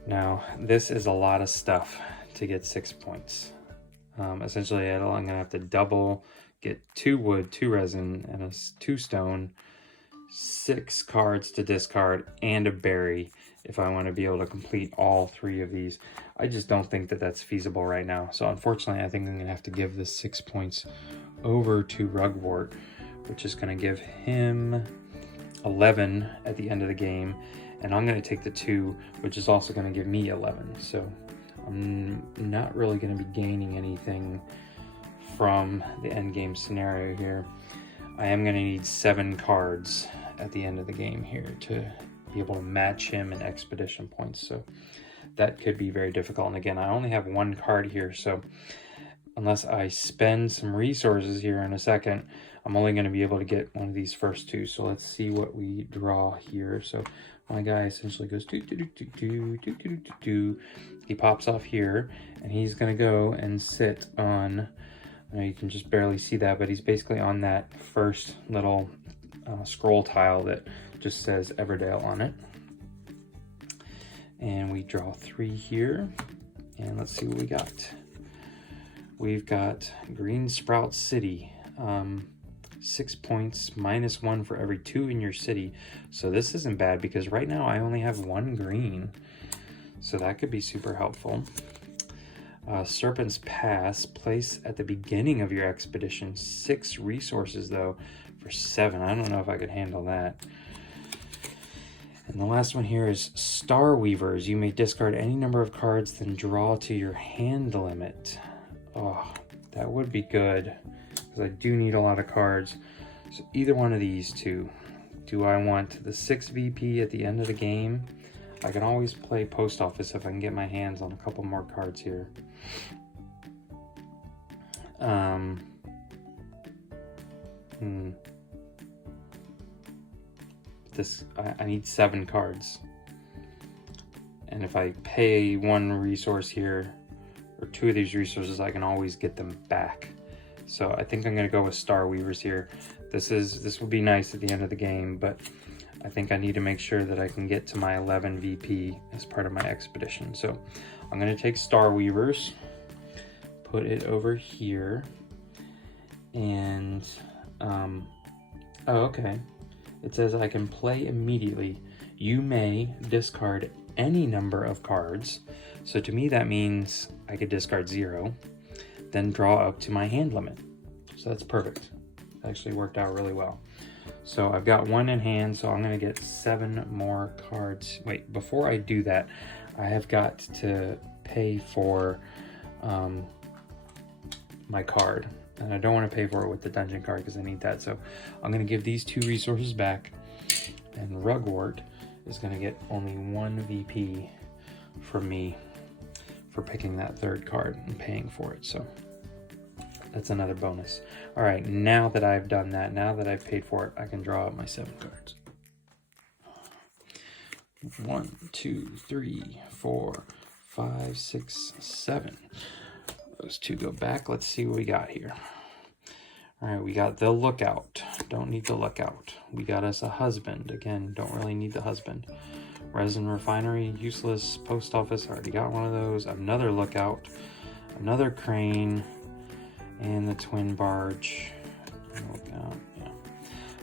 Now, this is a lot of stuff to get 6 points. Essentially, I'm gonna have to double, get 2 wood, 2 resin, and 2 stone, 6 cards to discard, and a berry if I want to be able to complete all 3 of these. I just don't think that that's feasible right now. So unfortunately, I think I'm gonna have to give this 6 points over to Rugwort, which is gonna give him 11 at the end of the game. And I'm gonna take the 2, which is also gonna give me 11. So I'm not really gonna be gaining anything from the end game scenario here. I am gonna need 7 cards at the end of the game here to be able to match him in expedition points. So that could be very difficult. And again, I only have 1 card here, so unless I spend some resources here in a second, I'm only going to be able to get one of these first 2. So let's see what we draw here. So my guy essentially goes he pops off here, and he's going to go and sit on, I know you can just barely see that, but he's basically on that first little scroll tile that just says Everdell on it. And we draw 3 here, and let's see what we got. We've got Green Sprout City, 6 points, -1 for every 2 in your city. So this isn't bad because right now I only have 1 green, so that could be super helpful. Serpent's Pass, place at the beginning of your expedition. 6 resources though for 7. I don't know if I could handle that. And the last one here is Star Weavers. You may discard any number of cards, then draw to your hand limit. Oh, that would be good, because I do need a lot of cards. So either one of these 2. Do I want the 6 VP at the end of the game? I can always play Post Office if I can get my hands on a couple more cards here. I need 7 cards, and if I pay 1 resource here or 2 of these resources, I can always get them back. So I think I'm gonna go with Star Weavers here. This will be nice at the end of the game, but I think I need to make sure that I can get to my 11 VP as part of my expedition. So I'm gonna take Star Weavers, put it over here, and oh, okay. It says I can play immediately. You may discard any number of cards. So to me, that means I could discard 0, then draw up to my hand limit. So that's perfect. Actually worked out really well. So I've got 1 in hand, so I'm gonna get 7 more cards. Wait, before I do that, I have got to pay for my card. And I don't want to pay for it with the dungeon card because I need that. So I'm going to give these 2 resources back. And Rugwort is going to get only 1 VP from me for picking that 3rd card and paying for it. So that's another bonus. All right, now that I've done that, now that I've paid for it, I can draw out my 7 cards. 1, 2, 3, 4, 5, 6, 7. Those 2 go back. Let's see what we got here. All right, we got the Lookout. Don't need the Lookout. We got us a Husband. Again, don't really need the Husband. Resin Refinery, useless. Post Office, already got one of those. Another Lookout. another crane, and the twin barge. Yeah.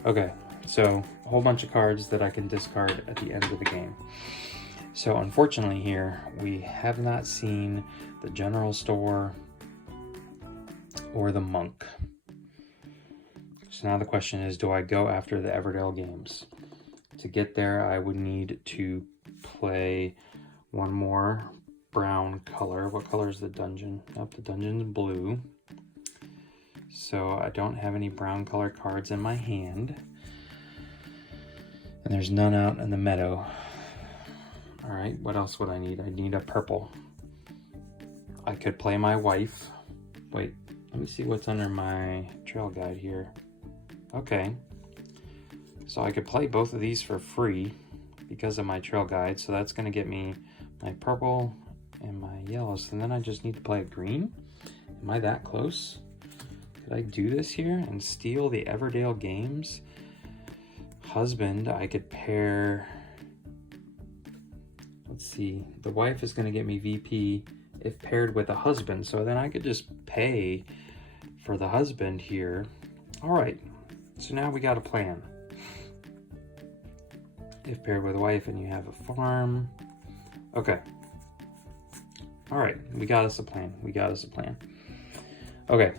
Okay, so a whole bunch of cards that I can discard at the end of the game. So unfortunately here, we have not seen the general store or the monk. So now the question is, do I go after the Everdell games? To get there, I would need to play one more brown color. What color is the dungeon? Nope, the dungeon's blue. So I don't have any brown color cards in my hand. And there's none out in the meadow. All right, what else would I need? I need a purple. I could play my wife. Wait, let me see what's under my trail guide here. Okay, so I could play both of these for free because of my trail guide. So that's gonna get me my purple and my yellow. So then I just need to play a green. Am I that close? Could I do this here and steal the Everdell games? Husband, I could pair, let's see, the wife is gonna get me VP if paired with a husband. So then I could just pay for the husband here. All right, so now we got a plan. If paired with a wife and you have a farm. Okay. All right, we got us a plan. We got us a plan. Okay,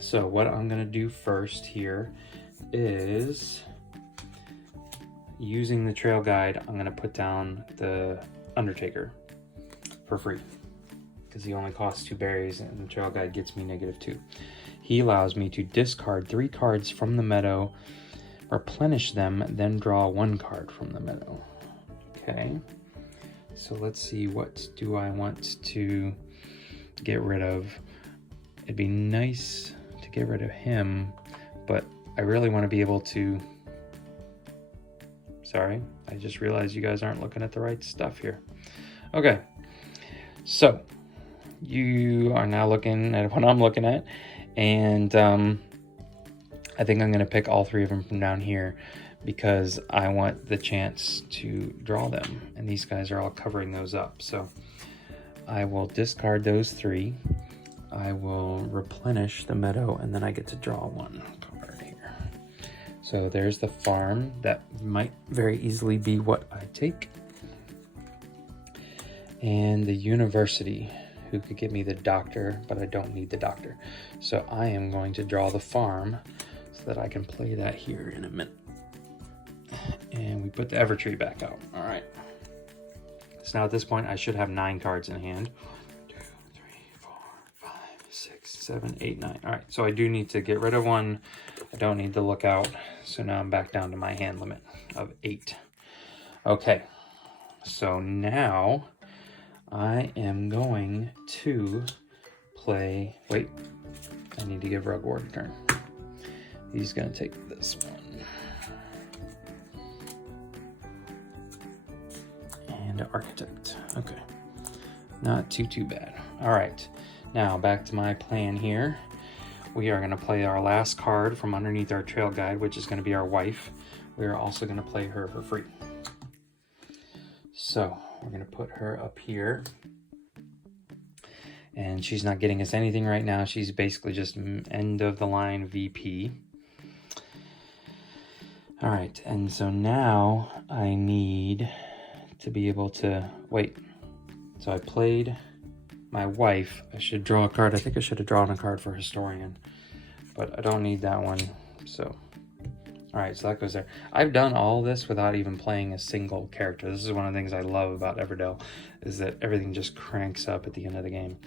so what I'm gonna do first here is, using the trail guide, I'm gonna put down the Undertaker for free because he only costs 2 berries and the trail guide gets me -2. He allows me to discard 3 cards from the meadow, replenish them, then draw 1 card from the meadow. Okay, so let's see, what do I want to get rid of? It'd be nice to get rid of him, but I really want to be able to... Sorry, I just realized you guys aren't looking at the right stuff here. Okay, so you are now looking at what I'm looking at, and I think I'm going to pick all 3 of them from down here because I want the chance to draw them, and these guys are all covering those up. So I will discard those 3. I will replenish the meadow, and then I get to draw 1 card here. So there's the farm. That might very easily be what I take. And the university, who could give me the doctor, but I don't need the doctor. So I am going to draw the farm so that I can play that here in a minute. And we put the Evertree back out. All right. So now at this point, I should have 9 cards in hand. 1, 2, 3, 4, 5, 6, 7, 8, 9. All right, so I do need to get rid of 1. I don't need to look out. So now I'm back down to my hand limit of 8. Okay, so now I am going to play, wait, I need to give Rugwort a turn. He's gonna take this one. And Architect, okay. Not too bad. All right, now back to my plan here. We are gonna play our last card from underneath our trail guide, which is gonna be our wife. We are also gonna play her for free. So we're gonna put her up here. And she's not getting us anything right now. She's basically just end of the line VP. All right, and so now I need to be able to, wait. So I played my wife. I should draw a card. I think I should have drawn a card for Historian, but I don't need that one, so. All right, so that goes there. I've done all this without even playing a single character. This is one of the things I love about Everdell, is that everything just cranks up at the end of the game.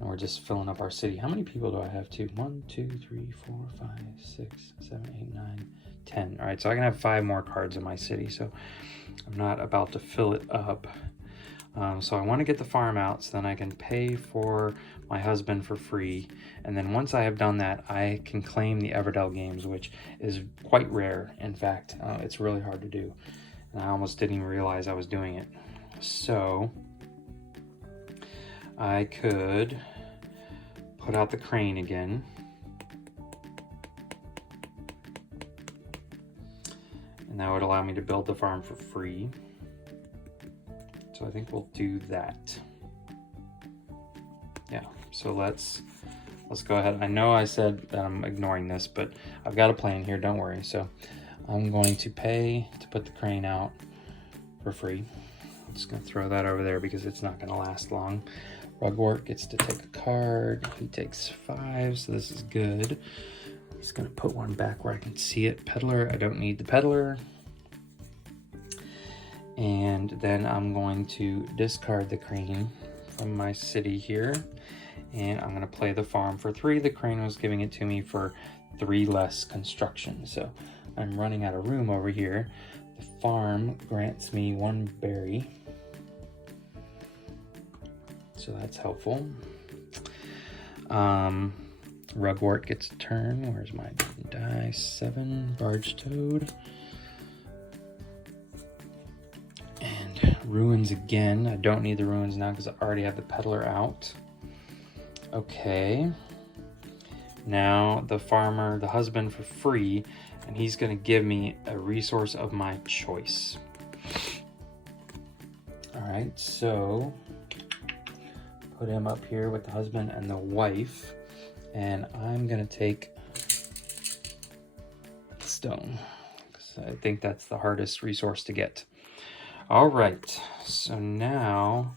And we're just filling up our city. How many people do I have too? 1, 2, 3, 4, 5, 6, 7, 8, 9, 10. All right, so I can have 5 more cards in my city, so I'm not about to fill it up. So I want to get the farm out so then I can pay for my husband for free. And then once I have done that, I can claim the Everdell games, which is quite rare. In fact, it's really hard to do. And I almost didn't even realize I was doing it. So I could put out the crane again. And that would allow me to build the farm for free. So I think we'll do that. Yeah, so let's go ahead. I know I said that I'm ignoring this, but I've got a plan here, don't worry. So I'm going to pay to put the crane out for free. I'm just gonna throw that over there because it's not gonna last long. Rugwort gets to take a card. He takes 5, so this is good. He's gonna put one back where I can see it. Peddler, I don't need the peddler. And then I'm going to discard the crane from my city here. And I'm gonna play the farm for 3. The crane was giving it to me for 3 less construction. So I'm running out of room over here. The farm grants me 1 berry. So that's helpful. Rugwort gets a turn. Where's my die? 7, Barge Toad. And ruins again. I don't need the ruins now because I already have the peddler out. Okay. Now the farmer, the husband for free, and he's gonna give me a resource of my choice. All right, so put him up here with the husband and the wife, and I'm gonna take stone because I think that's the hardest resource to get. All right, so now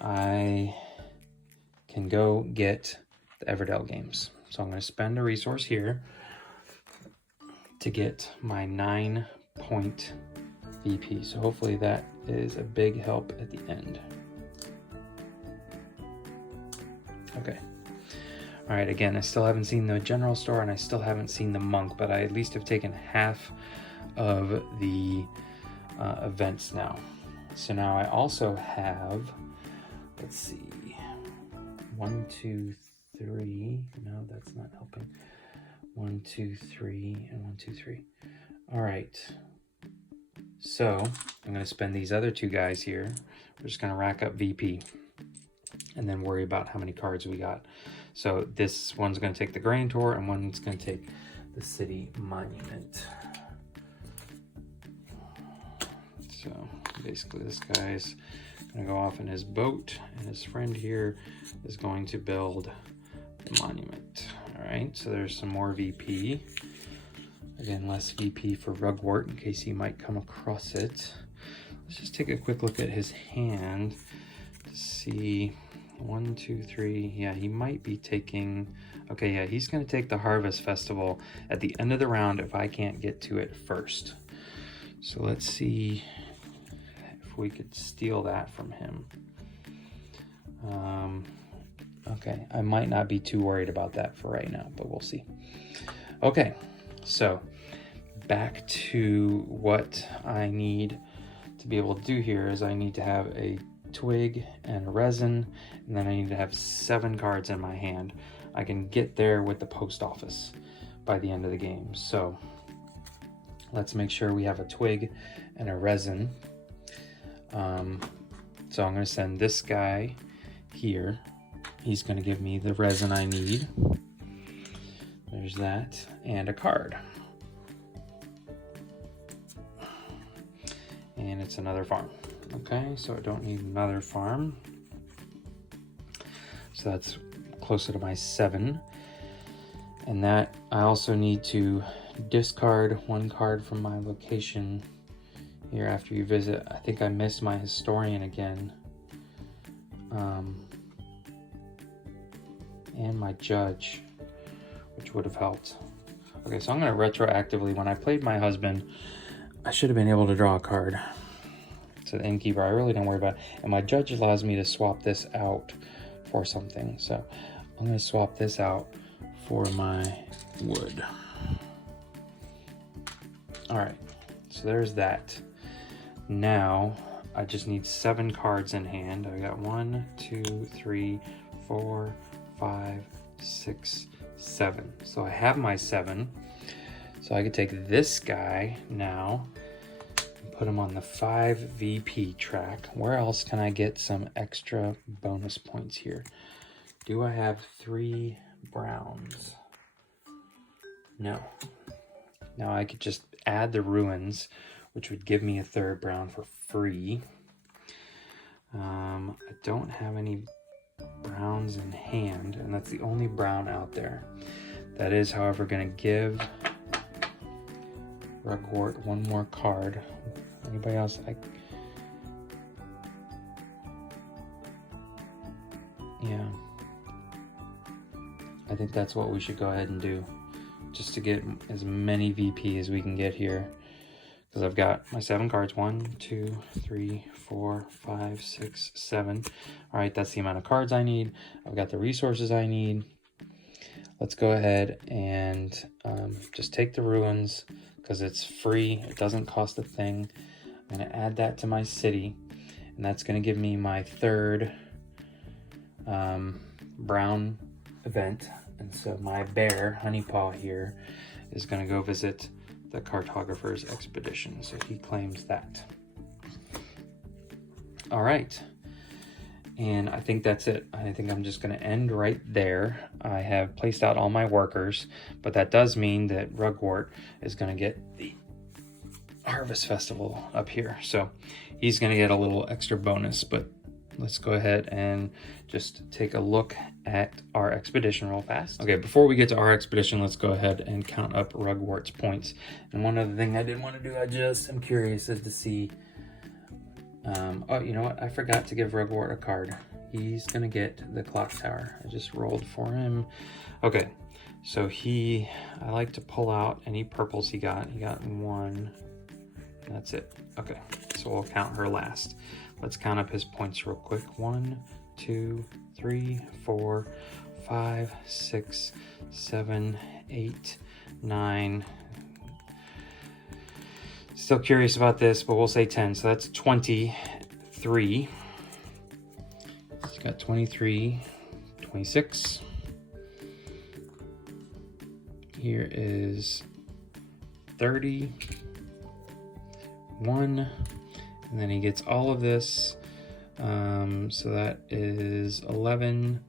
I can go get the Everdell games. So I'm going to spend a resource here to get my 9-point VP. So hopefully that is a big help at the end. Okay. All right, again, I still haven't seen the general store and I still haven't seen the monk, but I at least have taken half of the events now. So now I also have, let's see, 1, 2, 3. No, that's not helping. 1, 2, 3, and 1, 2, 3. All right. So I'm going to spend these other 2 guys here. We're just going to rack up VP and then worry about how many cards we got. So this one's going to take the Grand Tour and one's going to take the City Monument. So basically this guy's gonna go off in his boat and his friend here is going to build the monument. All right, so there's some more VP. Again, less VP for Rugwort in case he might come across it. Let's just take a quick look at his hand to see. 1, 2, 3. Yeah, he might be taking, okay, yeah, he's gonna take the Harvest Festival at the end of the round if I can't get to it first. So let's see if we could steal that from him. Okay, I might not be too worried about that for right now, but we'll see. Okay, so back to what I need to be able to do here is I need to have a twig and a resin, and then I need to have 7 cards in my hand. I can get there with the post office by the end of the game. So let's make sure we have a twig and a resin. So I'm going to send this guy here. He's going to give me the resin I need. There's that, and a card. And it's another farm. Okay, so I don't need another farm. So that's closer to my 7. And that I also need to discard 1 card from my location here after you visit. I think I missed my historian again. And my judge, which would have helped. Okay, so I'm going to retroactively, when I played my husband, I should have been able to draw a card. So the innkeeper, I really don't worry about it. And my judge allows me to swap this out for something. So I'm going to swap this out for my wood. All right, so there's that. Now I just need 7 cards in hand. I got 1, 2, 3, 4, 5, 6, 7. So I have my 7. So I could take this guy now and put him on the 5 VP track. Where else can I get some extra bonus points here? Do I have 3 browns? No. Now I could just add the ruins, which would give me a 3rd brown for free. I don't have any browns in hand, and that's the only brown out there. That is, however, going to give Rugwort one more card. Anybody else? Yeah. I think that's what we should go ahead and do, just to get as many VP as we can get here. Because I've got my 7 cards. 1, 2, 3, 4, 5, 6, 7. All right, that's the amount of cards I need. I've got the resources I need. Let's go ahead and just take the ruins because it's free. It doesn't cost a thing. I'm going to add that to my city, and that's going to give me my 3rd brown event. And so my bear, Honeypaw here, is going to go visit the cartographer's expedition. So he claims that. All right. And I think that's it. I think I'm just going to end right there. I have placed out all my workers, but that does mean that Rugwort is going to get the Harvest Festival up here. So he's going to get a little extra bonus, but let's go ahead and just take a look at our expedition real fast. Okay, before we get to our expedition, let's go ahead and count up Rugwort's points. And one other thing I didn't want to do, I just am curious as to see, oh, you know what? I forgot to give Rugwort a card. He's gonna get the clock tower. I just rolled for him. Okay, so I like to pull out any purples he got. He got 1, that's it. Okay, so we'll count her last. Let's count up his points real quick. 1, 2, 3, 4, 5, 6, 7, 8, 9. Still curious about this, but we'll say 10. So that's 23. He's got 23, 26. Here is 30, 1. And then he gets all of this. So that is 11.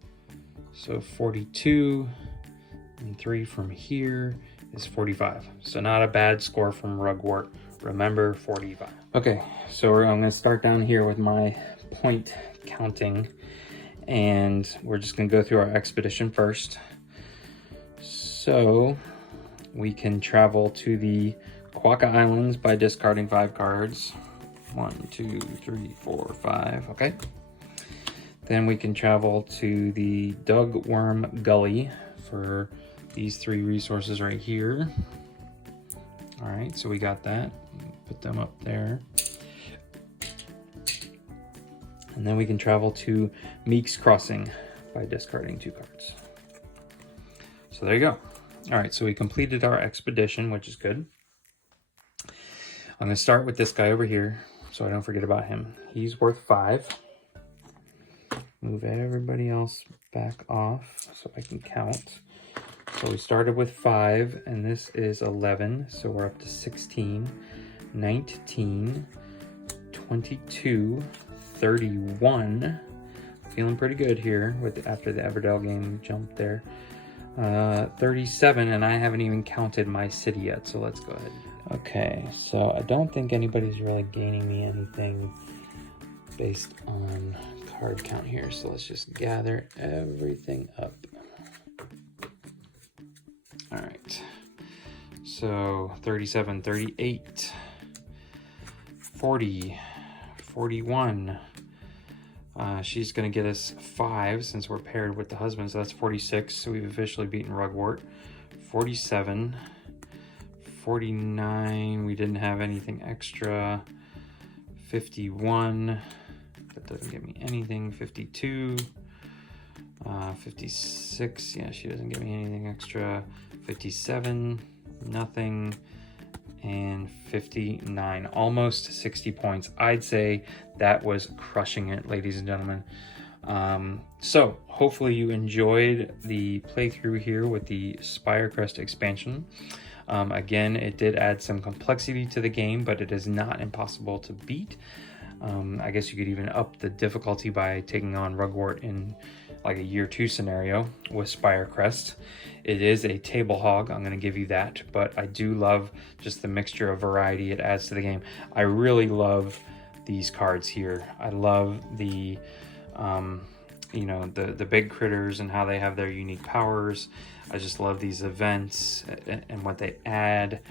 So 42. And 3 from here is 45. So not a bad score from Rugwort. Remember, 45. Okay, so I'm going to start down here with my point counting. And we're just going to go through our expedition first. So we can travel to the Quokka Islands by discarding 5 cards. 1, 2, 3, 4, 5. Okay. Then we can travel to the Dugworm Gully for these 3 resources right here. All right, so we got that. Put them up there. And then we can travel to Meek's Crossing by discarding 2 cards. So there you go. All right, so we completed our expedition, which is good. I'm going to start with this guy over here, so I don't forget about him. He's worth 5. Move everybody else back off so I can count. So we started with 5, and this is 11, so we're up to 16, 19, 22, 31. Feeling pretty good here after the Everdell game jumped there. 37, and I haven't even counted my city yet, so let's go ahead. Okay, so I don't think anybody's really gaining me anything based on card count here, so let's just gather everything up. All right, so 37, 38, 40, 41. She's going to get us 5 since we're paired with the husband, so that's 46. So we've officially beaten Rugwort. 47, 49. We didn't have anything extra. 51. That doesn't give me anything. 52. 56. Yeah, she doesn't give me anything extra. 57. Nothing. And 59, almost 60 points. I'd say that was crushing it, ladies and gentlemen. So hopefully you enjoyed the playthrough here with the Spirecrest expansion. Again, it did add some complexity to the game, but it is not impossible to beat. I guess you could even up the difficulty by taking on Rugwort in like a year 2 scenario with Spirecrest. It is a table hog, I'm going to give you that, but I do love just the mixture of variety it adds to the game. I really love these cards here. I love the you know, the big critters and how they have their unique powers. I just love these events and what they add.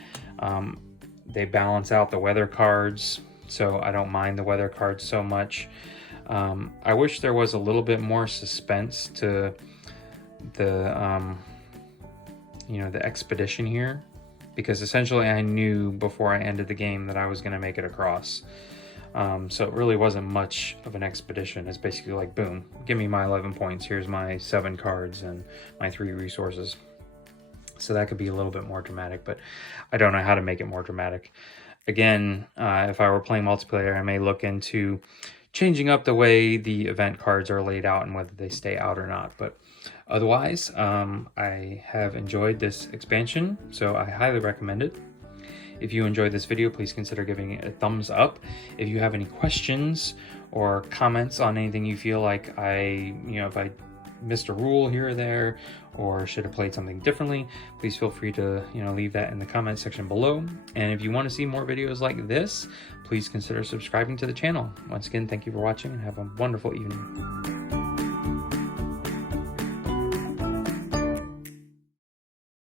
They balance out the weather cards, so I don't mind the weather cards so much. I wish there was a little bit more suspense to the you know, the expedition here, because essentially I knew before I ended the game that I was going to make it across. So it really wasn't much of an expedition. It's basically like, boom, give me my 11 points. Here's my 7 cards and my 3 resources. So that could be a little bit more dramatic, but I don't know how to make it more dramatic. Again, if I were playing multiplayer, I may look into changing up the way the event cards are laid out and whether they stay out or not. But otherwise, I have enjoyed this expansion, so I highly recommend it. If you enjoyed this video, please consider giving it a thumbs up. If you have any questions or comments on anything you feel like if I missed a rule here or there, or should have played something differently, please feel free to, leave that in the comment section below. And if you want to see more videos like this, please consider subscribing to the channel. Once again, thank you for watching and have a wonderful evening.